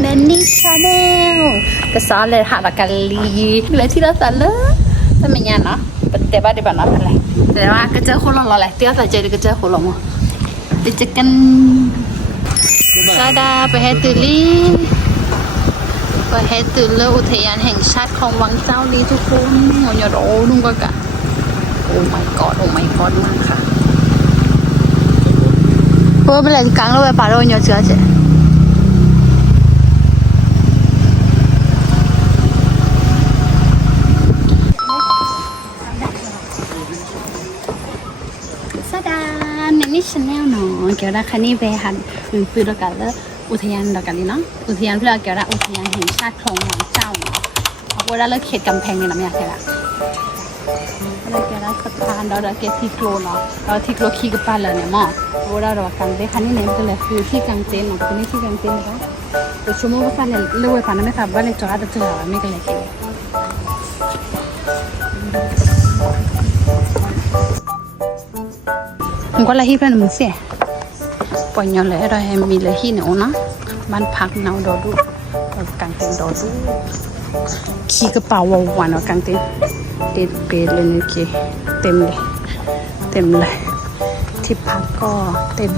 แนนนี่ชาแนลก็ซ้อนเลยค่ะละกันลีเลยที่เราสั่นเลยทำไมเงี้ยเนาะแต่ว่าเดี๋ยวแบบนั้นอะไรแต่ว่าก็เจอคนหลงเราแหละเตี้ยแต่ใจก็เจอคนหลงเดี๋ยวเจอกันซาดาไปเฮตุลีไปเฮตุเลอุทยานแห่งชาติของวังเจ้าลีทุกคนโอ้ยโอ้ลุงก็กะโอ้ my god โอ้ my god มากค่ะเพราะว่าเป็นอะไกลางเราไปป่าเราโยนเชื้อเจ๊ นนี่ชาแนลเนาะเกี่ยวกับคันนี้ไปหันหนึ่งฟิลกันแล้วอุทยานดอกกันเลยเนาะอุทยานเพื่อเกี่ยวกับอุทยานแห่งชาติคลองหลวงเจ้าเนาะเพราะว่าเราเขตกำแพงเนี่ยนะไม่อยากใช่ละเราจะได้สะพานเราเราเก็บที่โกลเนาะเราที่โกลขี้กับปลาเลยเนี่ยมั้งเราเรากางเต็นท์คันนี้เนี่ยก็เลยคือที่กางเต็นท์เนาะตัวนี้ที่กางเต็นท์เนาะแต่ชั่วโมงก็ฟันเนี่ยเลื่อยฟันนั่นไม่ค่ะว่าเลยจอดจะเจอไม่กันเลย ผมก็เลยที่เพื่อนมึงเสียปล่อยเนาเลยเราให้มีเลยที่เนาะนะบ้านพักเนาดอดูกางเต็นดอดูขี้กระเป๋าวันเนาะกางเต็นเด็ดเปรเลยนี่กีเต็มเลยเต็มเลยที่พักก็เต็ม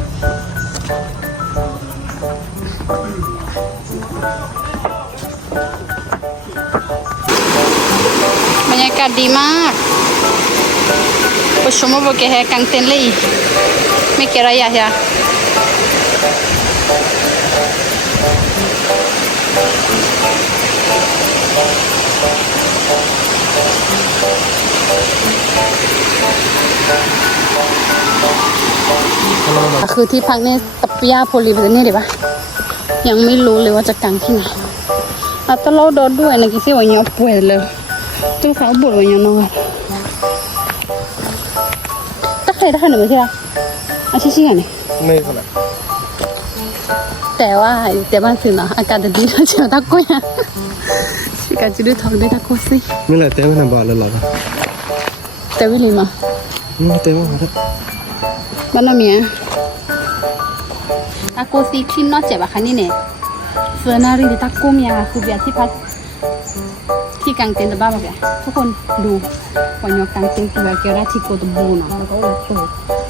บรรยากาศดีมาก ประชุมว่าแกแฮกังเต็นเลยไม่เกระยะยะคือที่พักเนี่ยตะปยาโพลีเป็นนี่เดี๋ยวปะยังไม่รู้เลยว่าจะกางที่ไหนอาตโลโดดด้วยนะกิซี่วันยอป่วยเลยตู้เขาบุดวันยอนอน ตะใครตะใครหนูไม่ใช่ปะอาชิชิไงนี่ไม่ขนาดแต่ว่าแต่บ้านสื่อเนาะอากาศจะดีแล้วเชียวตะกุยอะชิกาจิดูทองด้วยตะกุสิไม่แหละเต้มันบอลเลยหรอแต่วิลิมาไม่เต้ว่าครับบ้านเราเมียตะกุสิคิมนอเจ็บอะคะนี่เนี่ยเฟอร์นารีตะกุมยาคือเบียที่พัก ที่กางเต็นท์ตะบ้าบอกแกทุกคนดูวันยกกางเต็นท์คือแบบเกี่ยวได้ที่โกตบูเนาะแล้วก็เปิด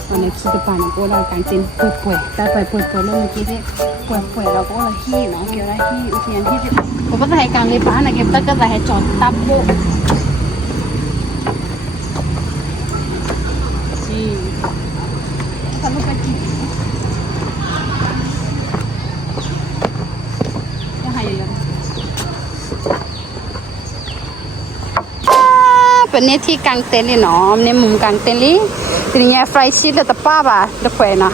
วันนี้คิดไปานก็เรากางเต็นท์เป่วยป่วยแต่ไปป่วยป่วยแล้วเมื่อกี้ที่ป่วยป่วยเราก็เราขี้เนาะเกี่ยวได้ที่อุทยานที่ผมก็จะให้กางเลยป้านะเก็บตะก็จะให้จอดตับโบจีทำลูกกระจีก็ให้เยอะๆ เป็นเนี่ยที่กางเต็นท์เลยเนาะในมุมกางเต็นท์เลยทีนี้ไฟชิดแล้วตะป้าบ่ะตะแขวนเนาะ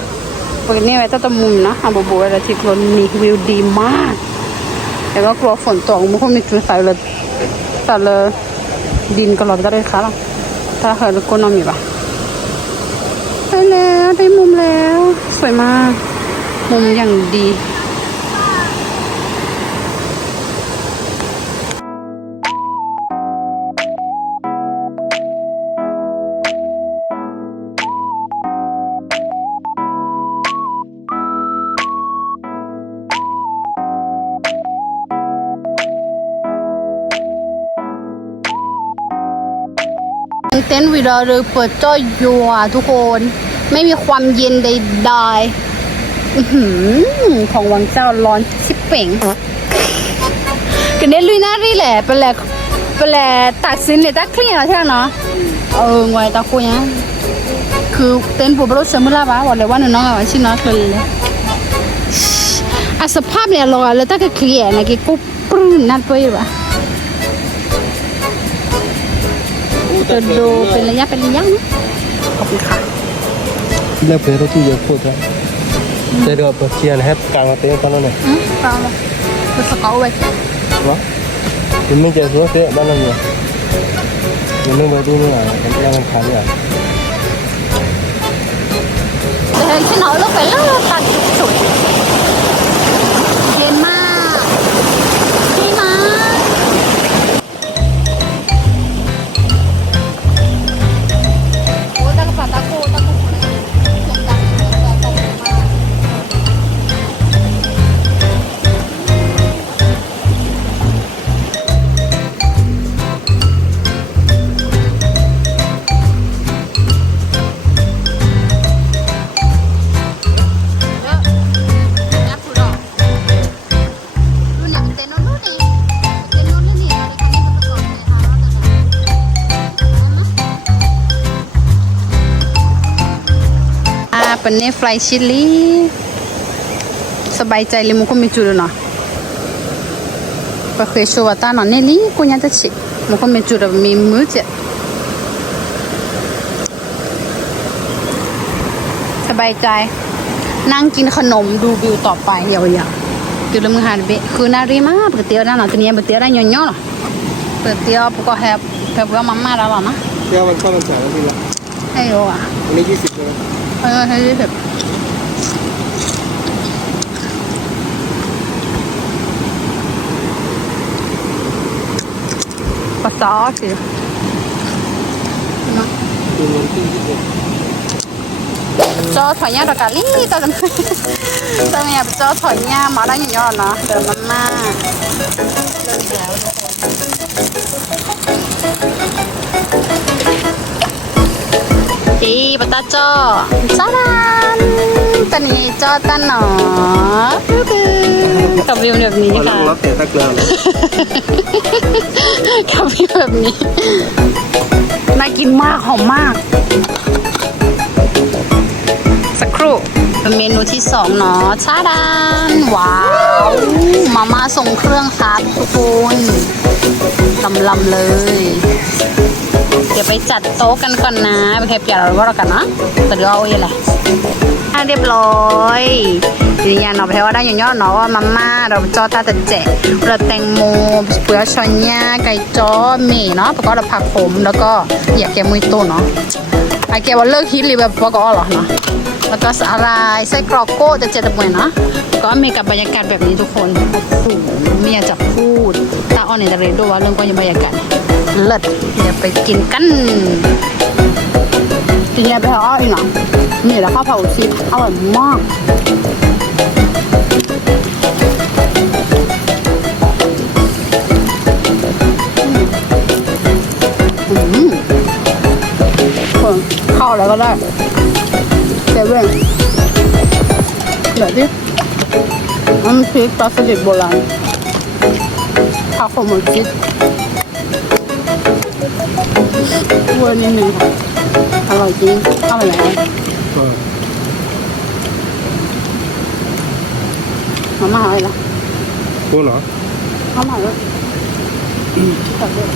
วันนี้ไว้ตั้งแต่มุมนะอาบบัวแล้วที่กลนนี่วิวดีมาก แต่ก็กลัวฝนตกมันคงมีจุดใส่เลยแต่เลยดินก็หลอดก็ได้ค่ะล่ะถ้าเหินก็นอนอยู่ป่ะได้แล้วได้มุมแล้ว สวยมาก มุมอย่างดี ต็นท์วิลาเลยเปิดจ้อยยัวทุกคน ไม่มีความเย็นใดๆของวังเจ้าร้อนชิบเป่งกันเน้ลุยหน้ารีแหละเป็นแหละเป็นแหละตัดสินเลยตัดเคลียร์ใช่ไหมเนาะเอองวยตาคุยนะคือเต็นท์ปุ๊บราเสมอละวะวันเลยว่าหนูน้องอะชิน้อยเลยอะสภาพเนี่ยราอะเลยตัดก็เคลียร์นะกี่กุ๊บปรื้นนัดไปวะ จะดูเป็นระยะเป็นระยะนะขอบคุณค่ะ แล้วเพลที่เยอะพูดครับแต่เดี๋ยวเชียร์นะครับกลางมาเต้ตอนนั้นเลยอืมเปล่าเลยคือสกอตไว้วะมันไม่เจอสัวเต้บ้านเราเนี่ยมันไม่มาดูนี่หน่อยมันยังมันขาดเนี่ยแต่เห็นที่หนอ นเน่ฟลายชิลลี่สบายใจเลยมุกมีจุดเนาะปะเคยชัวตาหนอนเนลี่กูยังจะชิมุกมีจุดมีมือเจสบายใจ นั่งกินขนมดูวิวต่อไปยาวๆจุดละมือหาเบะคือนารีมากเปิดเตียวนั่นเนาะตัวนี้เปิดเตียวได้ย่อยๆเนาะเปิดเตียวปุ๊กก็แฮปแฮปก็มาม่าแล้วหรอนะเที่ยวมันเข้ามันแสนนาทีละให้โยอะอันนี้ยี่สิบใช่ไค่อยให้แบบภาษาสิเนาะจอถอยเนี่ยตะกาลี่ตะกันตะเนี่ยจอถอยเนี่มาได้อย่นงยอดเนาะเดินมามแ cả รับแต่ตะเกียบกับวิวแบบนี้ น่ากินมาก หอมมาก สักครู่เป็นเมนูที่สองเนาะชาดานว้าว มาม่าทรงเครื่องครับทุกคนลำลำๆเลยเดี๋ยวไป จัดโต๊ะกันก่อนนะไปแคปเปียร์เราก็แล้วกันเนาะแต่เดี๋ยวเอาอย่างไรเรียบร้อยยืนยันเนาะเพราะว่าได้ยังยอดเนาะว่ามาม่าเราจอตาต่แจเราแตงโมเปลือกชอนยาไก่จ้อหมี่เนาะแล้วก็เราผักขมแล้วก็อยากแกมุยโต้เนาะไอแกว่าเลิกฮิตเลยแบบว่าก็เหรอเนาะแล้วก็สาลายไส้กรอกโก้จะเจ็ดตะมวยเนาะก็มีกับบรรยากาศแบบนี้ทุกคนโอ้โหไม่อยากจะพูดตาอ่อนในตะเรดด้วยว่าเรื่องก็ยังบรรยากาศ เลิศเดี๋ยวไปกินกันทีนี้ไปเอาอีกหน่อยนี่แหละข้าวเผาซีอร่อยมากข้าวอะไรก็ได้เซเว่นเดี๋ยวดิน้ำพริกปลาสลิดโบราณข้าวขมจิต เวอร์นิดนึงค่ะ อร่อยจริงอร่อยแล้วมาม่าอะไรล่ะพูเหรอมาม่าเลยตัดเลย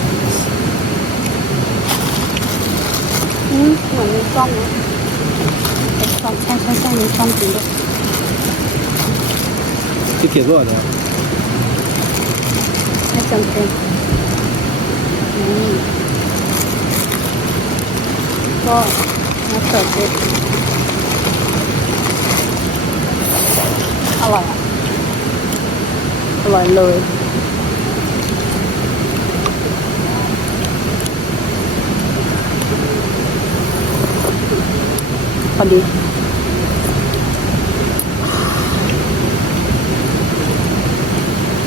อืมเหมือนมีกล้องนะเป็นกล้องใช่ใช่ใช่มีกล้องจริงด้วยที่เขียนว่าอะไรไม่จำเป็นอืม ก็มาเสิร์ฟเลยอร่อยอะ อร่อยเลยพอดี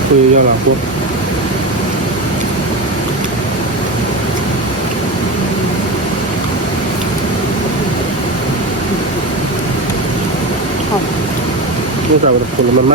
คือยอดหลังพวก หอม นี่แต่ผลมัน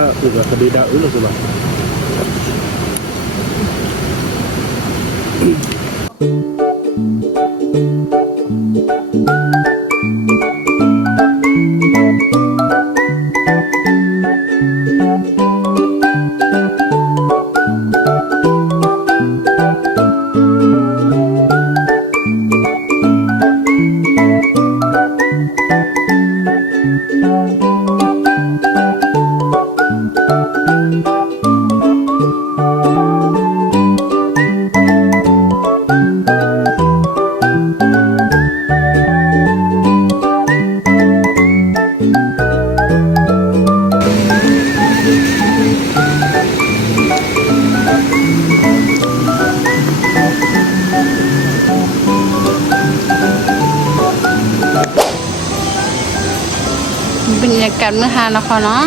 เมื่อฮานครเนาะ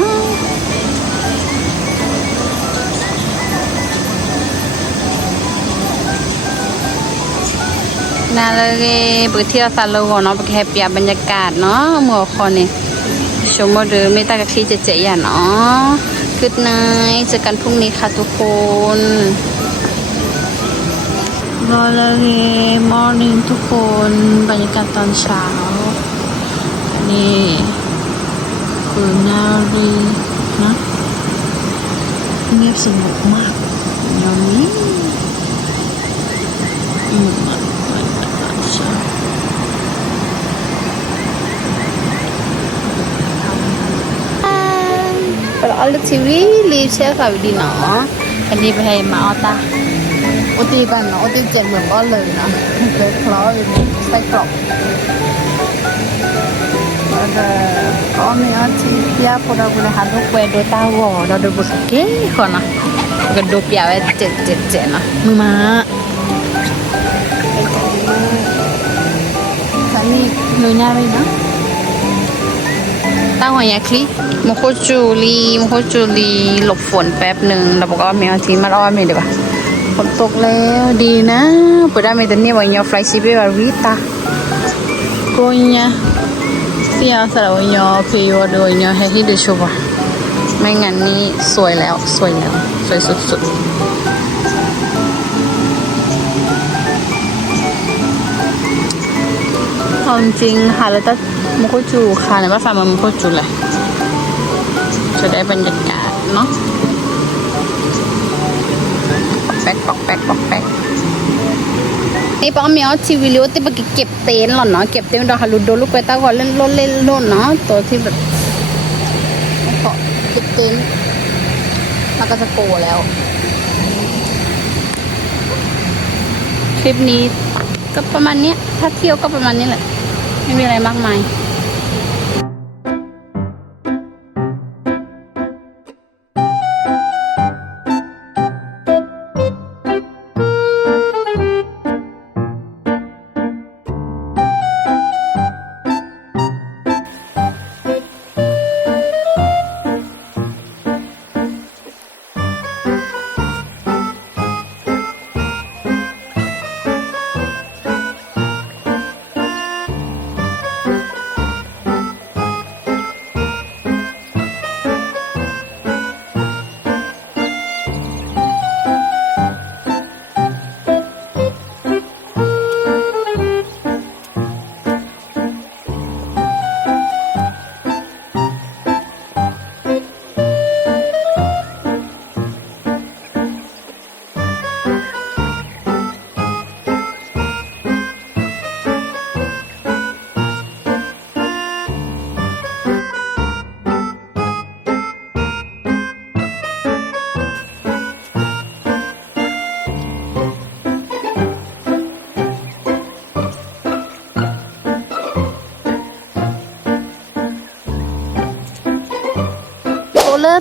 นาเลยเปิดเที่ยวซาโลเนาะไปแค่เปียบรรยากาศเนาะเมื่อคอนนี่ชมโมเดอไม่ตากะคีเจเจอย่าเนาะคืดนายเจอกันพรุ่งนี้ค่ะทุกคนรอเลยมอร์นิ่งทุกคน บรรยากาศตอนเช้า นี่ คือนารีนะเงียบสงบมากยามนี้อืมใช่ Pero all the TV live share กับดีเนาะอันนี้ไปให้มาเอาตาโอตีกันเนาะโอตีเจ็ดเหมือนก็เลยนะเคยคล้อยใส่กรอบ ก็ก็มีอาชีพยาพอเราคุณหาลูกเวดตาวอเราดูบุษเก้คนนะก็ดูเปียเวจเจเจนะมาคันนี้หนูย่าไปเนาะตั้งหัวยาคลิมโคจูรีมโคจูรีหลบฝนแป๊บหนึ่งแล้วบอกว่ามีอาทีมาอ้อมเดียวฝนตกแล้วดีนะเปิดได้ไม่ต่เนี่วันยอฟลายซิเบอร์วิตาโกยเนี่ย เสียสระวันยอเพยอโดยยอให้ที่ดูชัวไม่งั้นนี่สวยแล้ว สวยแล้ว สวยสุดๆความจริงค่ะ แล้วก็มโคจูค่ะในบ้านฟาร์มมโคจูเลยจะได้บรรยากาศเนาะปอกแป๊กปอกแป๊กปอกแป๊ก นี่ป้าเมียวทีวีเลี้ยวที่ไปเก็บเต็นท์หรอเนาะเก็บเต็นดอกฮารุโดลูกไปตาก่อนเล่นล้นเล่นล้นเนาะตัวที่แบบเกาะเก็บเต็นท์แล้วก็จะโกแล้ว คลิปนี้ก็ประมาณนี้ถ้าเที่ยวก็ประมาณนี้แหละ ไม่มีอะไรมากมาย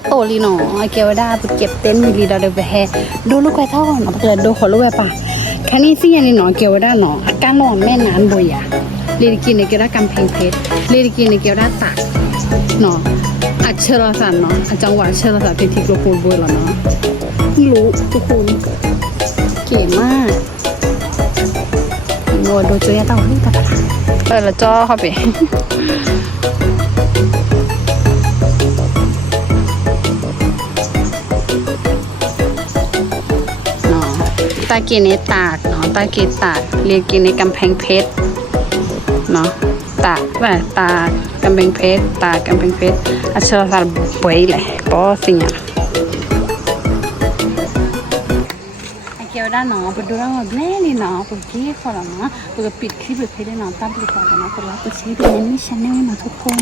โตเลอร์โตลีหนอเกวดาไปเก็บเต็นท์มีลีดาเดไปแฮดูลูกไก่เท่าก่อนเอาไปเลยดูขอลูกไก่ป่ะคันนี้สิ่งย่างนี้หนอเกียวดาหนออาการนอนแม่นานบ่อยอะลีดกินในเกียวดากำแพงเพชรลีดกินในเกียวดาตากหนออัจเชรสันเนาะอาจังหวัดเชรสันเป็นที่กรปูนบ่วยแล้วเนาะเพิ่รู้ทุกคนเก๋มากโง่ดูเจ๊เต้าเฮ้ยตาตาเปิดละจ้อเข้าไป ตาเกียในตากเนาะตาเกียตากเรียกกินในกำแพงเพชรเนาะตากแบบตากกำแพงเพชรตากกำแพงเพชรอาชราสารบวยเลยปอสิงอะเกียวด้เนาะไปดูแล้วแบบแน่นี่เนาะไปที่คนละเนาะไปปิดคลิปไปเพจได้เนาะตามไปก่อนนะคนละไปใช้ดูในมิชแนลนะทุกคน